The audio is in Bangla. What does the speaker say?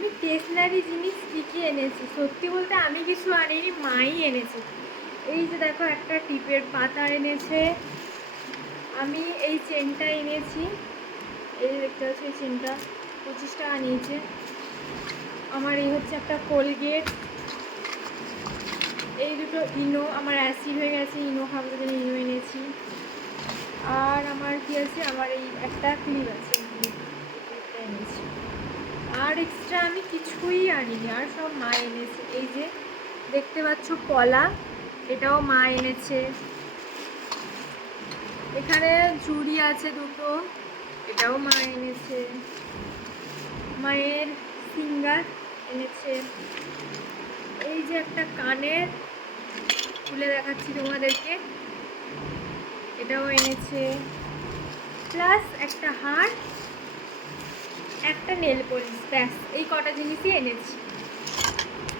আমি স্টেশনারি জিনিস ঠিকই এনেছি, সত্যি বলতে আমি কিছু আনিনি, মাই এনেছে। এই যে দেখো একটা টিপের পাতা এনেছে, আমি এই চেনটা এনেছি, এই দেখতে পাচ্ছি এই চেনটা 25 টাকা নিয়েছে। আমার এই হচ্ছে একটা কোলগেট, এই দুটো ইনো, আমার অ্যাসিড হয়ে গেছে, ইনো খাবো জন্য ইনো এনেছি। আর আমার কি আছে, আমার এই একটা ক্লিপ আছে, ক্লিপটা এনেছি। আর এক্সট্রা আমি কিছুই আনিনি, আর সব মা এনেছে। এই যে দেখতে পাচ্ছ কলা, এটাও মা এনেছে। এখানে ঝুড়ি আছে দুটো, এটাও মা এনেছে। মায়ের সিঙ্গার এনেছে। এই যে একটা কানের, খুলে দেখাচ্ছি তোমাদেরকে, এটাও এনেছে। প্লাস একটা হার, একটা নেল পলিশ, ব্যাস এই কটা জিনিসই এনেছি।